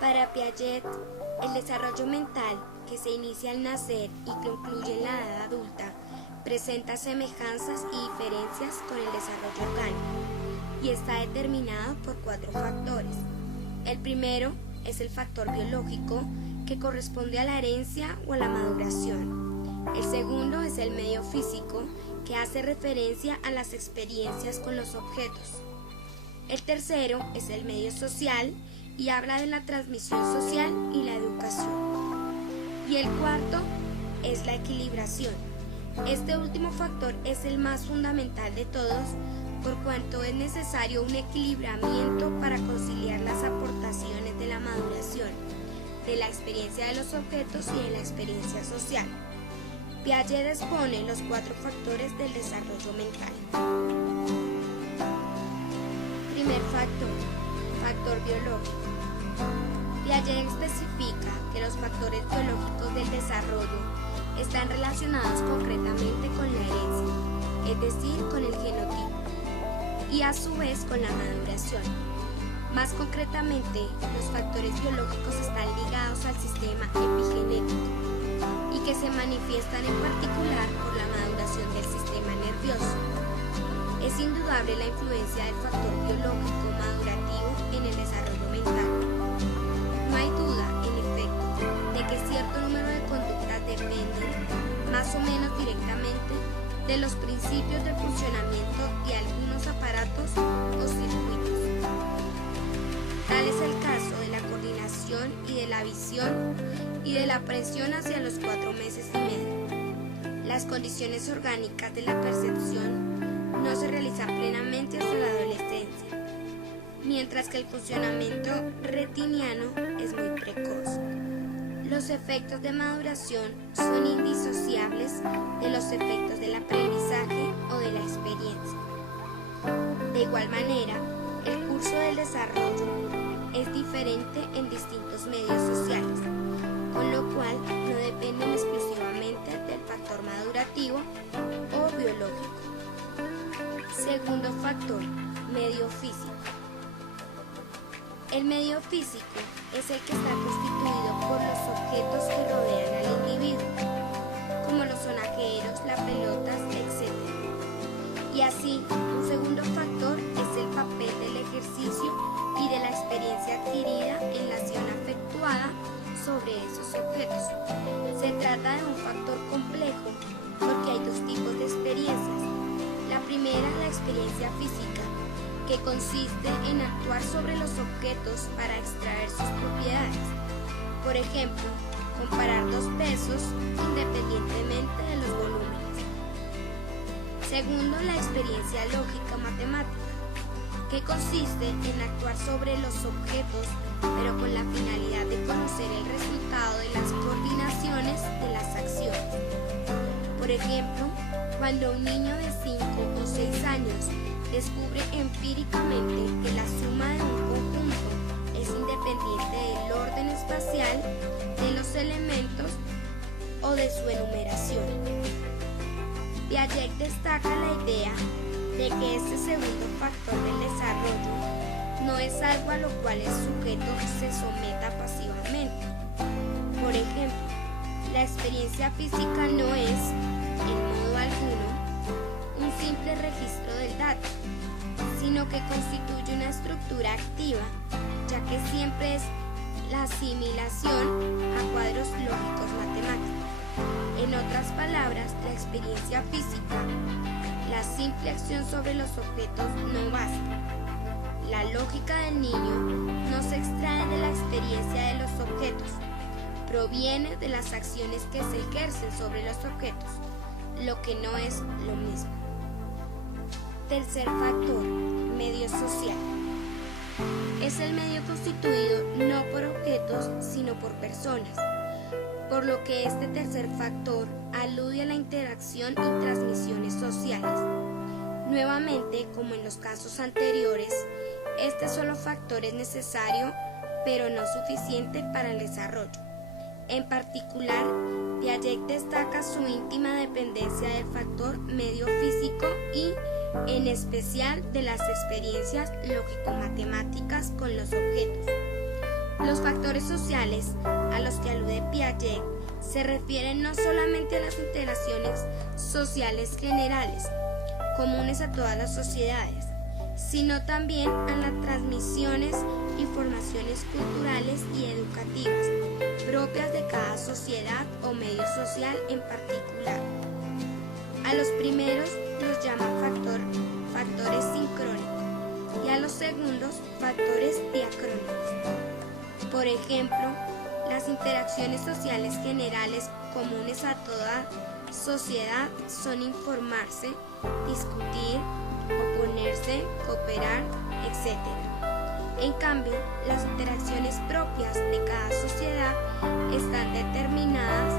Para Piaget, el desarrollo mental, que se inicia al nacer y concluye en la edad adulta, presenta semejanzas y diferencias con el desarrollo orgánico y está determinado por 4 factores. El primero es el factor biológico, que corresponde a la herencia o a la maduración. El segundo es el medio físico, que hace referencia a las experiencias con los objetos. El tercero es el medio social y habla de la transmisión social y la educación. Y el cuarto es la equilibración. Este último factor es el más fundamental de todos, por cuanto es necesario un equilibramiento para conciliar las aportaciones de la maduración, de la experiencia de los objetos y de la experiencia social. Piaget expone los 4 factores del desarrollo mental. Primer factor biológico. Piaget especifica que los factores biológicos del desarrollo están relacionados concretamente con la herencia, es decir, con el genotipo, y a su vez con la maduración. Más concretamente, los factores biológicos están ligados al sistema epigenético y que se manifiestan en particular por la maduración del sistema nervioso. Es indudable la influencia del factor biológico madurativo en el desarrollo mental. No hay duda, en efecto, de que cierto número de conductas dependen, más o menos directamente, de los principios de funcionamiento de algunos aparatos o circuitos. Tal es el caso de la coordinación y de la visión y de la presión hacia los 4 meses y medio. Las condiciones orgánicas de la percepción no se realizan plenamente hasta la adolescencia, mientras que el funcionamiento retiniano es muy precoz. Los efectos de maduración son indisociables de los efectos del aprendizaje o de la experiencia. De igual manera, el curso del desarrollo es diferente en distintos medios sociales, con lo cual no dependen exclusivamente del factor madurativo o biológico. Segundo factor, medio físico. El medio físico es el que está constituido por los objetos que rodean al individuo, como los sonajeros, las pelotas, etc. Y así, un segundo factor es el papel del ejercicio y de la experiencia adquirida en la acción efectuada sobre esos objetos. Se trata de un factor complejo porque hay 2 tipos de experiencias. La primera es la experiencia física, que consiste en actuar sobre los objetos para extraer sus propiedades. Por ejemplo, comparar 2 pesos independientemente de los volúmenes. Segundo, la experiencia lógica matemática, que consiste en actuar sobre los objetos, pero con la finalidad de conocer el resultado de las coordinaciones de las acciones. Por ejemplo, cuando un niño de 5 o 6 años descubre empíricamente que la suma de un conjunto es independiente del orden espacial de los elementos o de su enumeración. Piaget destaca la idea de que este segundo factor del desarrollo no es algo a lo cual el sujeto se someta pasivamente. Por ejemplo, la experiencia física no es, en modo alguno, un simple registro del dato, sino que constituye una estructura activa, ya que siempre es la asimilación a cuadros lógicos matemáticos. En otras palabras, la experiencia física, la simple acción sobre los objetos, no basta. La lógica del niño no se extrae de la experiencia de los objetos, proviene de las acciones que se ejercen sobre los objetos, lo que no es lo mismo. Tercer factor, medio social. Es el medio constituido no por objetos, sino por personas, por lo que este tercer factor alude a la interacción y transmisiones sociales. Nuevamente, como en los casos anteriores, este solo factor es necesario, pero no suficiente para el desarrollo. En particular, Piaget destaca su íntima dependencia del factor medio físico y, en especial, de las experiencias lógico-matemáticas con los objetos. Los factores sociales a los que alude Piaget se refieren no solamente a las interacciones sociales generales, comunes a todas las sociedades, sino también a las transmisiones y formaciones culturales y educativas propias de cada sociedad o medio social en particular. A los primeros los llaman factores sincrónicos y a los segundos factores diacrónicos. Por ejemplo, las interacciones sociales generales comunes a toda sociedad son informarse, discutir, oponerse, cooperar, etc. En cambio, las interacciones propias de cada sociedad están determinadas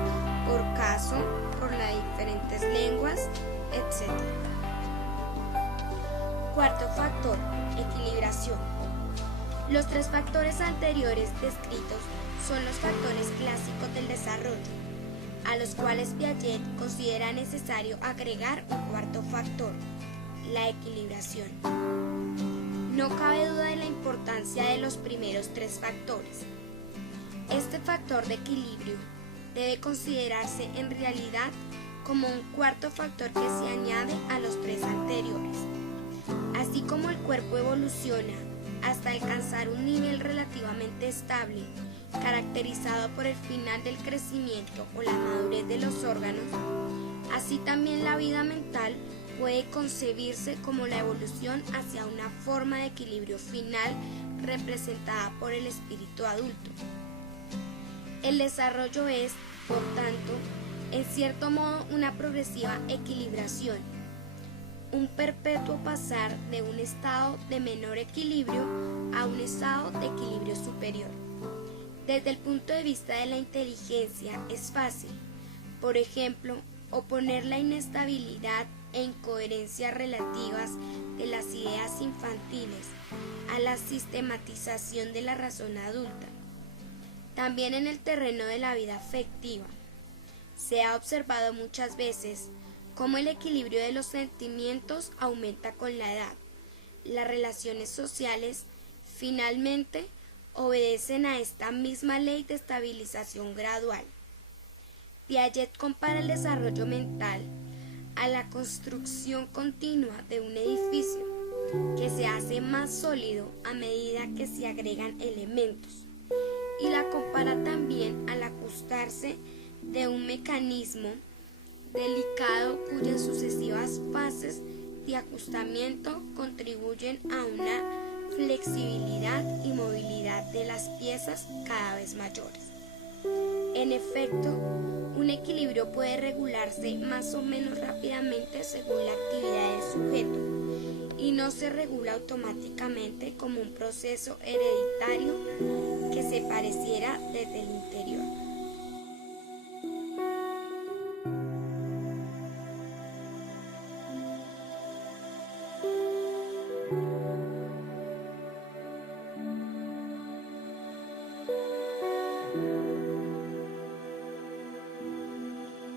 por caso, por las diferentes lenguas, etc. Cuarto factor, equilibración. Los tres factores anteriores descritos son los factores clásicos del desarrollo, a los cuales Piaget considera necesario agregar un cuarto factor, la equilibración. No cabe duda de la importancia de los primeros tres factores. Este factor de equilibrio debe considerarse en realidad como un cuarto factor que se añade a los tres anteriores. Así como el cuerpo evoluciona hasta alcanzar un nivel relativamente estable, caracterizado por el final del crecimiento o la madurez de los órganos, así también la vida mental puede concebirse como la evolución hacia una forma de equilibrio final representada por el espíritu adulto. El desarrollo es, por tanto, en cierto modo una progresiva equilibración, un perpetuo pasar de un estado de menor equilibrio a un estado de equilibrio superior. Desde el punto de vista de la inteligencia es fácil, por ejemplo, oponer la inestabilidad e incoherencias relativas de las ideas infantiles a la sistematización de la razón adulta. También en el terreno de la vida afectiva, se ha observado muchas veces cómo el equilibrio de los sentimientos aumenta con la edad. Las relaciones sociales, finalmente, obedecen a esta misma ley de estabilización gradual. Piaget compara el desarrollo mental a la construcción continua de un edificio que se hace más sólido a medida que se agregan elementos, y la compara también al ajustarse de un mecanismo delicado cuyas sucesivas fases de ajustamiento contribuyen a una flexibilidad y movilidad de las piezas cada vez mayores. En efecto, un equilibrio puede regularse más o menos rápidamente según la actividad del sujeto y no se regula automáticamente como un proceso hereditario que se pareciera desde el interior.